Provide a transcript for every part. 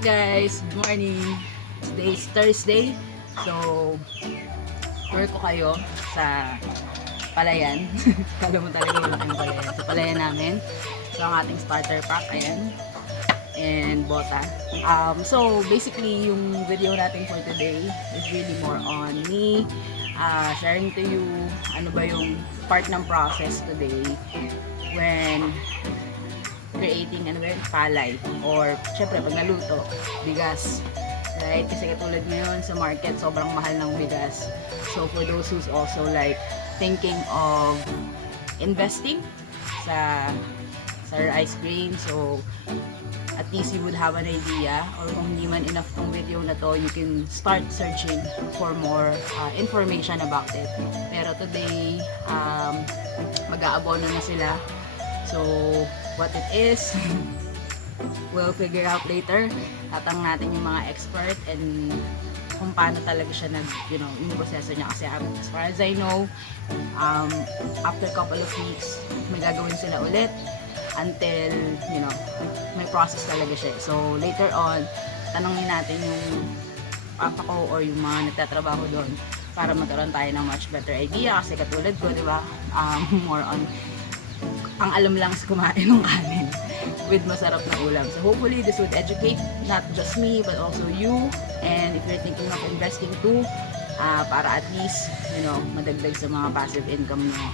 up guys? Good morning. Today is Thursday. So, tour ko kayo sa palayan. Kala mo talaga malaking palayan. Sa palayan namin. So, ang ating starter pack, ayan. And bota. So, basically, yung video natin for today is really more on me sharing to you ano ba yung part ng process today when creating palay or syempre pag naluto, bigas, right? Kasi katulad ngayon sa market sobrang mahal ng bigas. So for those who's also like thinking of investing sa rice grain, so at least you would have an idea, or kung hindi man enough tong video na to, you can start searching for more information about it. Pero today mag-aabono na sila. So, what it is, we'll figure out later. Tatang natin yung mga expert and kung paano talaga siya yung proseso niya. Kasi as far as I know, after a couple of weeks, may gagawin sila ulit until, may process talaga siya. So, later on, tanongin natin yung papa ko or yung mga nagtatrabaho doon para magkaroon tayo ng much better idea. Kasi katulad ko, di ba, more on ang alam lang sa kumain ng kanin with masarap na ulam. So hopefully this would educate not just me but also you, and if you're thinking of investing too, para at least madagdag sa mga passive income nyo,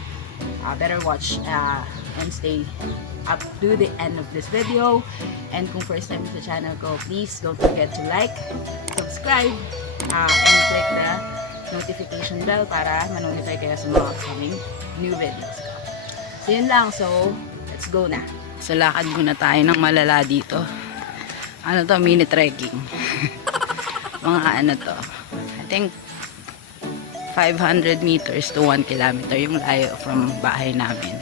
better watch and stay up to the end of this video. And kung first time sa channel ko, please don't forget to like, subscribe, and click the notification bell para ma-notify kayo sa mga upcoming new videos. So yun lang, so let's go na. So lakad muna tayo ng malala dito. Ano to, mini trekking. Mga to, I think 500 meters to 1 kilometer yung layo from bahay namin.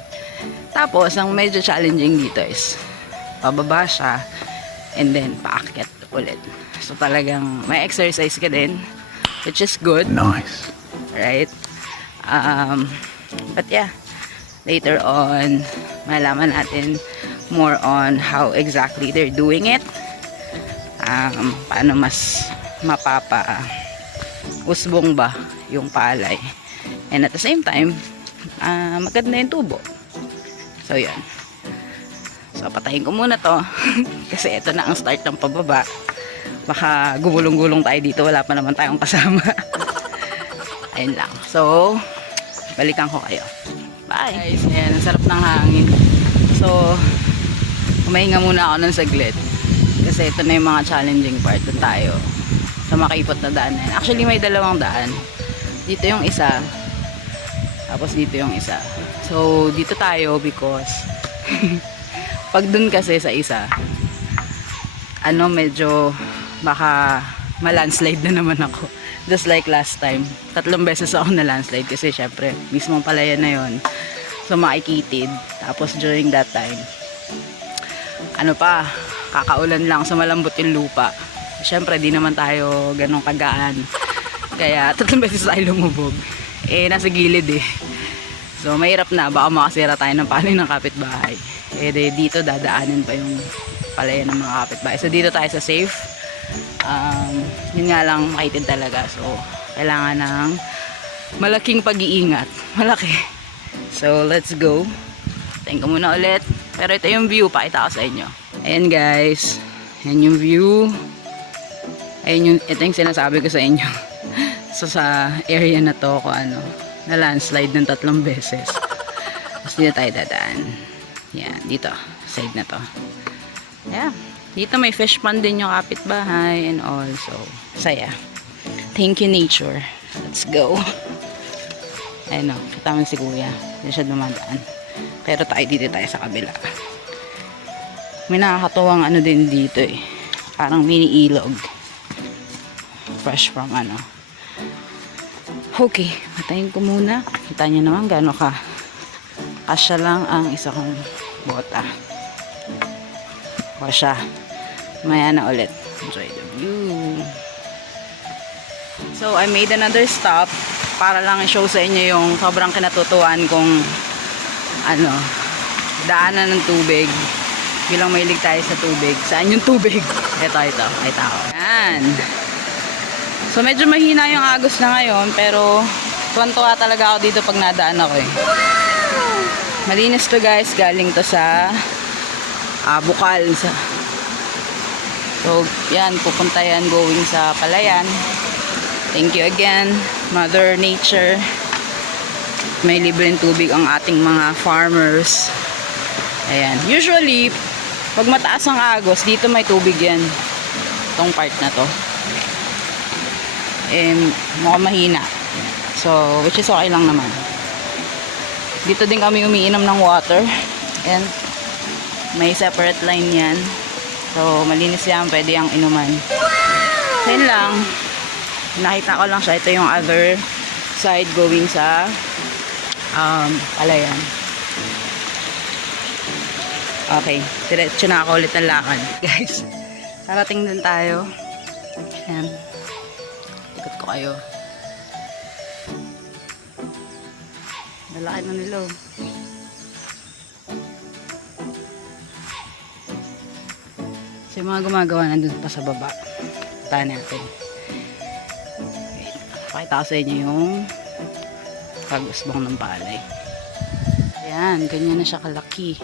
Tapos, ang medyo challenging dito is pababa siya and then paakyat ulit. So talagang may exercise ka din, which is good. Nice. Right? But yeah, later on, malaman natin more on how exactly they're doing it. Paano mas usbong ba yung palay. And at the same time, maganda yung tubo. So, yan. So, patayin ko muna to. Kasi ito na ang start ng pababa. Baka gumulong-gulong tayo dito. Wala pa naman tayong kasama. Ayun lang. So, balikan ko kayo. Bye! Guys, ayan, ang sarap ng hangin. So, humahinga muna ako ng saglit. Kasi ito na yung mga challenging part. Doon tayo sa makaipot na daan. Actually, may dalawang daan. Dito yung isa. Tapos dito yung isa. So, dito tayo because pag dun kasi sa isa, medyo baka ma-landslide na naman ako. Just like last time. 3 beses ako na-landslide kasi syempre, mismong palayan na yon. So, makikitid. Tapos, during that time, kakaulan lang. So, malambot yung lupa. Syempre, di naman tayo ganong kagaan. Kaya, 3 beses tayo lumubog. Nasa gilid eh. So, mahirap na. Baka makasira tayo ng palay ng kapitbahay. Dito, dadaanin pa yung palayan ng mga kapitbahay. So, dito tayo sa safe. Yun nga lang, makitid talaga. So, kailangan ng malaking pag-iingat. Malaki. So, let's go. Tingin ko muna ulit. Pero ito yung view. Pakita ko sa inyo. Ayan guys. Ayan yung view. Ito yung sinasabi ko sa inyo. So, sa area na to, na landslide ng 3 beses. Tapos dito tayo dadaan. Yan, dito. Side na to. Yeah. Dito may fish pond din yung kapitbahay and all. So, saya. Thank you, nature. Let's go. Ayun o, kita mo si kuya. Hindi siya dumadaan. Pero dito tayo sa kabila. May nakakatuwang din dito eh. Parang mini ilog. Fresh from Okay, patayin ko muna. Kita nyo naman gano'n kasya lang ang isa kong bota. Kasya. Maya na ulit. Enjoy the view. So, I made another stop para lang i-show sa inyo yung sobrang kinatutuan kong daanan ng tubig Bilang mahilig tayo sa tubig. Saan yung tubig? Ito. Ay tao. Yan. So medyo mahina yung agos na ngayon, pero tuwan-tuwa talaga ako dito pag nadaan ako eh. Malinis to guys, galing to sa bukal. So yan, pupunta yan going sa Palayan. Thank you again, Mother Nature. May libreng tubig ang ating mga farmers. Ayan. Usually, pag mataas ang agos, dito may tubig yan. Itong part na to. Mukhang mahina. So, which is okay lang naman. Dito din kami umiinom ng water. And, may separate line yan. So, malinis yan. Pwede yung inuman. So, yun lang. Nakita ko lang siya. Ito yung other side going sa Palayan. Okay. Diretso na ako ulit ng lakad. Guys, karating din tayo. Ayan. Ikot ko kayo. Nalaki na nila. So, yung mga gumagawa nandun pa sa baba. Puntahan natin. Wait. Pakita ko sa inyo yung pag-usbong ng palay. Ayan. Ganyan na siya kalaki.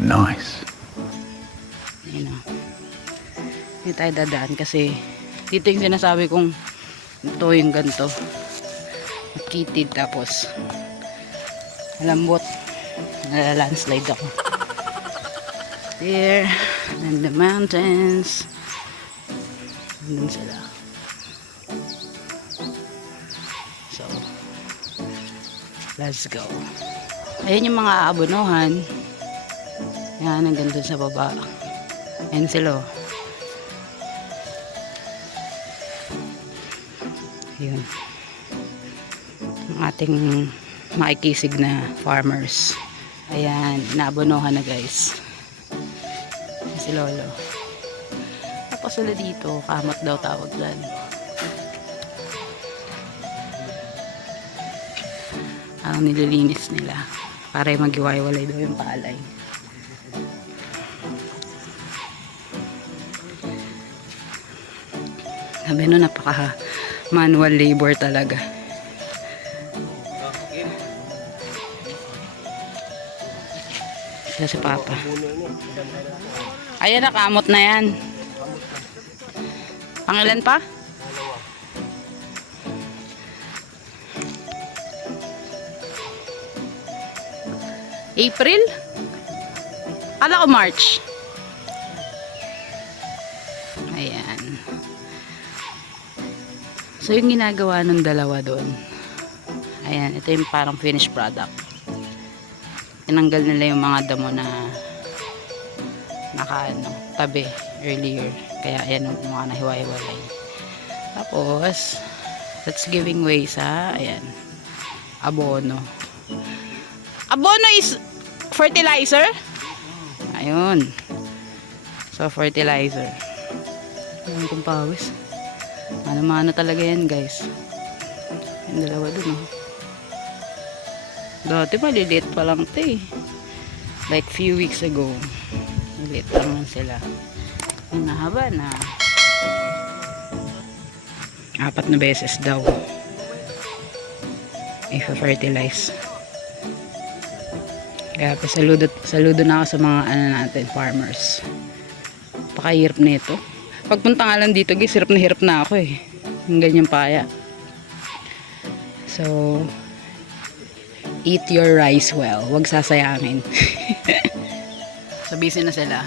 Nice. Ayan o. Hindi tayo dadaan kasi dito yung sinasabi kong ito yung ganito. Makitid tapos malambot. Landslide ako. There. And the mountains. Nandun sila. So, let's go. Ayan yung mga aabonohan. Yan, hanggang dun sa baba. Ayan sila. Yun. Ang ating makikisig na farmers. Ayan, naabonohan na guys. Si Lolo. Tapos sila dito, kamot daw tawag dyan. Ang nililinis nila para magiwaiwalay daw yung palay. Sabi no, napaka manual labor talaga. Sila si Papa. Ayan, nakamot na yan. Pangilan pa? April? Kala ko March. Ayan. So, yung ginagawa ng dalawa doon. Ayan, ito yung parang finished product. Tinanggal nila yung mga damo na tabi earlier. Kaya ayan yung mga nahiwa-hiwalay. Tapos, that's giving way sa, ayan, abono. Abono is fertilizer? Ayun. So, fertilizer. Ayan kung pawis. Mana-mana talaga yan, guys. Yung dalawa dun, oh. Dati maliliit pa lang ito, eh. Like few weeks ago. Maliliit lang sila. Yung nahaba na 4 na beses daw i-fertilize. Kaya saludo na ako sa mga natin, farmers. Pakahirap na ito. Pagpunta nga lang dito, guys, hirap na ako eh. Yung ganyang paya. So, eat your rice well. Huwag sasayangin. So, busy na sila.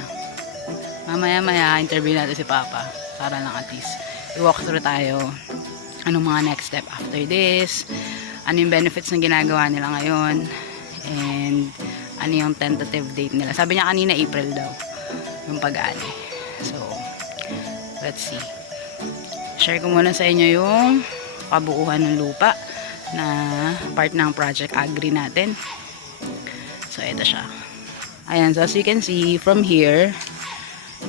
Mamaya-maya, interview natin si Papa. Para lang at least i-walk through tayo. Anong mga next step after this. Ano yung benefits na ginagawa nila ngayon. And ano yung tentative date nila. Sabi niya kanina April daw. Yung pag-ani. So, let's see. Share ko muna sa inyo yung kabuuan ng lupa na part ng Project Agri natin. So, ito siya. Ayan, so as you can see from here,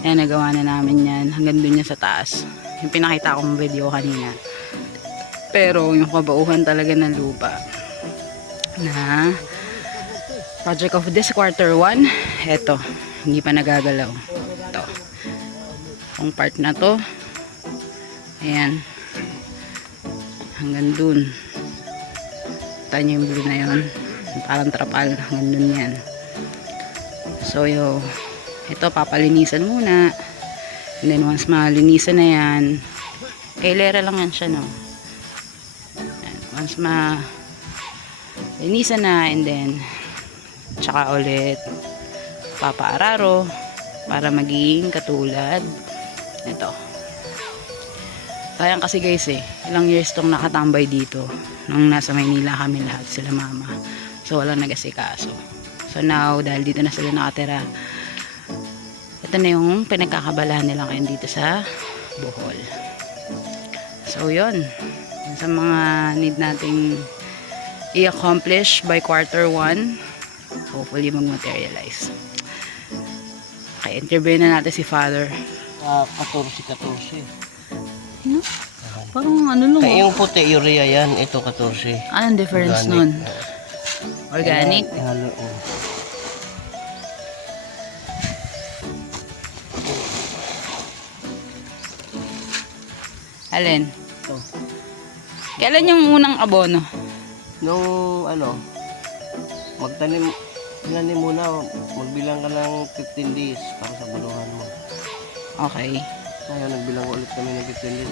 ayan, nagawa na namin yan hanggang dun niya sa taas. Yung pinakita kong video kanina. Pero yung kabuuan talaga ng lupa na project of this quarter 1, eto. hindi pa nagagalaw. Ito. Yung part na to. Ayan. Hanggang dun. Kita nyo yung blue na yun. Parang trapal. Hanggang dun yan. So, ito papalinisan muna. And then once malinisan na yan, kailera lang yan siya, no? And once malinisan na, and then tsaka ulit papaararo para maging katulad ito. Sayang kasi guys ilang years tong nakatambay dito nung nasa Maynila kami lahat, sila mama. So walang nag-asikaso. So now, dahil dito na sila nakatira, ito na yung pinagkakabalahan nila ngayon dito sa Bohol. So yun sa mga need nating i-accomplish by quarter 1, hopefully mag-materialize. Okay, interview na natin si Father. 14. No? Parang ano lang. Kaya yung puti, urea yan. Ito 14. Anong difference nun? Organic? Halo. Alin? Ito. Kailan yung unang abono? Nung magtanim muna, magbilang ka ng 15 days para sa buluhan mo. Okay. Ngayon, nagbilang ulit kami ng 15 days,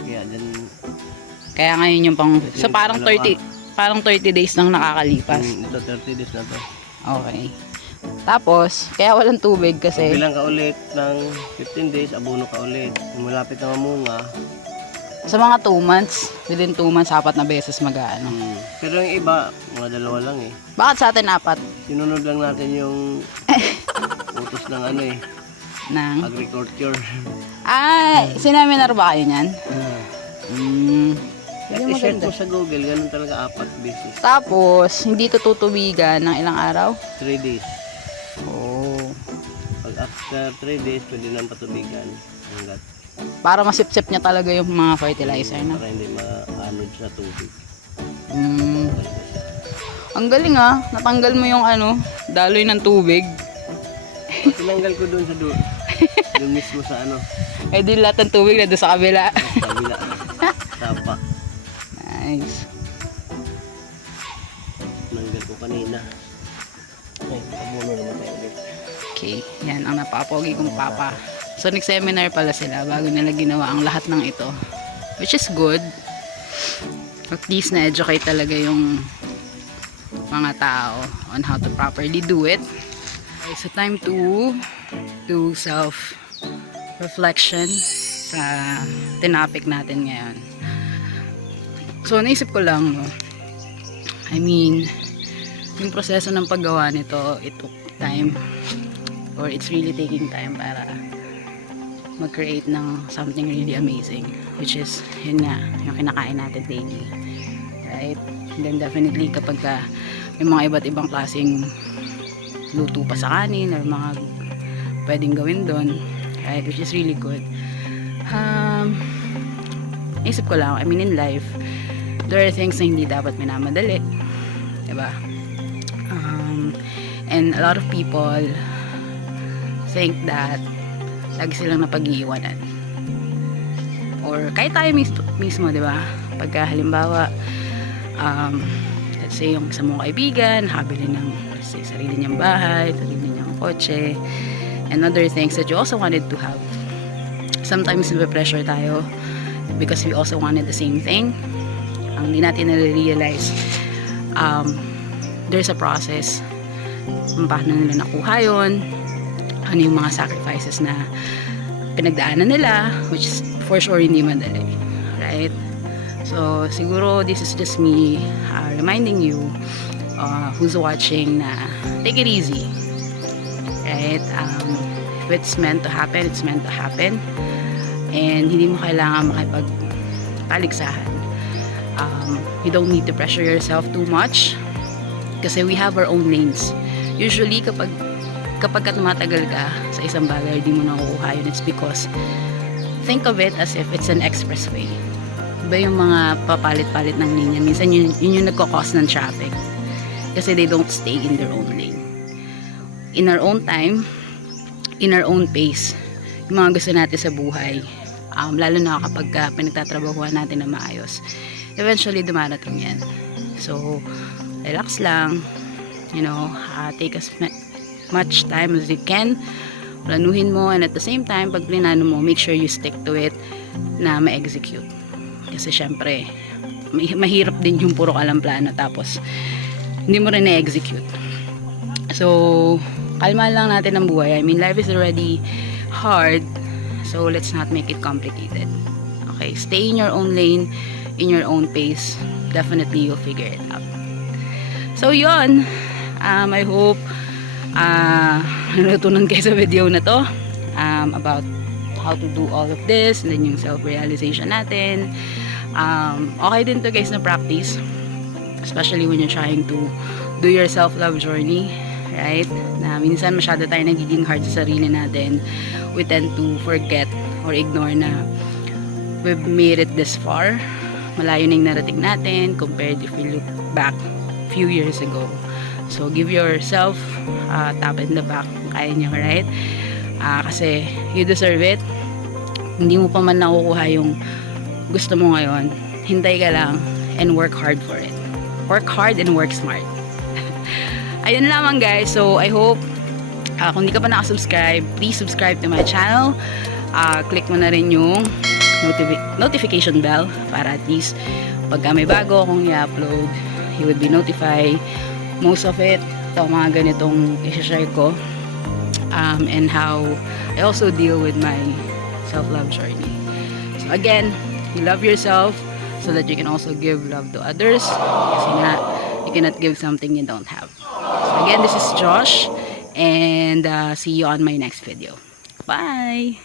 Kaya ngayon yung pang... So parang 30 days nang nakakalipas. Ito 30 days na to. Okay. Tapos, kaya walang tubig kasi... Bilang ka ulit ng 15 days, abono ka ulit. Malapit na mamunga. Sa mga 2 months, within 2 months, 4 na beses mag-ano. Pero yung iba, mga 2 lang eh. Bakit sa atin 4? Sinunod lang natin yung utos ng Nang? agriculture. Sineminar ba kayo niyan? At i-search mo sa Google, ganun talaga 4 beses. Tapos, hindi ito tutubigan ng ilang araw? 3 days. Oh. Pag after 3 days, pwede nang patubigan. Hanggat Para masip-sip niya talaga yung mga fertilizer na. para hindi maanod sa tubig. Ang galing natanggal mo yung daloy ng tubig. Tinanggal ko doon sa doon. Doon mismo sa Eh di lahat ng tubig na doon sa kabila. sa kabila. Tapa. Nice. Tinanggal ko kanina. Ay, abono naman tayo ulit. Okay, yan ang napapogi kong papa. So nag-seminar pala sila bago nila ginawa ang lahat ng ito. Which is good. At least na-educate talaga yung mga tao on how to properly do it. Okay, so time to do self-reflection sa tinapik natin ngayon. So naisip ko lang, I mean, yung proseso ng paggawa nito, it took time, or it's really taking time para mag-create ng something really amazing, which is yun nga, yung kinakain natin daily, right? And then definitely kapag may mga iba't ibang klaseng luto pa sa kanin or mga pwedeng gawin doon, right, which is really good. Isip ko lang, I mean in life there are things na hindi dapat minamadali, diba? And a lot of people think that lagi silang napag-iiwanan, or kahit tayo mismo, diba? Pagka halimbawa let's say yung isang mong kaibigan nakabili ng sarili niyang bahay, sarili niyang kotse, and other things that you also wanted to have. Sometimes nape-pressure tayo because we also wanted the same thing. Ang hindi natin na-realize, there's a process kung paano nila nakuha yun, ano yung mga sacrifices na pinagdaanan nila, which is for sure hindi madali, right? So siguro this is just me reminding you who's watching na take it easy, right? If it's meant to happen, it's meant to happen, and hindi mo kailangan makipagpaligsahan. You don't need to pressure yourself too much kasi we have our own lanes. Usually kapag ka tumatagal ka sa isang bagay, di mo nakukuha yun, it's because think of it as if it's an expressway. Iba yung mga papalit-palit ng linya, minsan yun yung nagkakos ng traffic kasi they don't stay in their own lane. In our own time, in our own pace yung mga gusto natin sa buhay. Lalo na kapag pinagtatrabahuan natin na maayos. Eventually, dumarating yan. So, relax lang. Take as much time as you can. Planuhin mo, and at the same time, pag plinano mo, make sure you stick to it na ma-execute. Kasi syempre, mahirap din yung puro ka lang plano tapos hindi mo rin na-execute. So, kalma lang natin ang buhay. I mean, life is already hard. So, let's not make it complicated. Okay, stay in your own lane, in your own pace. Definitely, you'll figure it out. So, yun. I hope natutunan kayo sa video na to about how to do all of this, and then yung self-realization natin. Okay din to guys na practice, especially when you're trying to do your self-love journey, right? Na minsan masyado tayo nagiging hard sa sarili natin. We tend to forget or ignore na we've made it this far. Malayo na yung narating natin compared if we look back few years ago. So give yourself a tap in the back, kaya nyo, right? Kasi you deserve it. Hindi mo pa man nakukuha yung gusto mo ngayon, hintay ka lang and work hard for it. Work hard and work smart. Ayun lamang guys. So I hope kung hindi ka pa nakasubscribe, please subscribe to my channel. Click mo na rin yung notification bell para at least pagka may bago akong i-upload, you would be notified. Most of it, ito mga ganitong i-share ko, and how I also deal with my self-love journey. So again, you love yourself so that you can also give love to others. Kasi nga, you cannot give something you don't have. So again, this is Josh, and see you on my next video. Bye!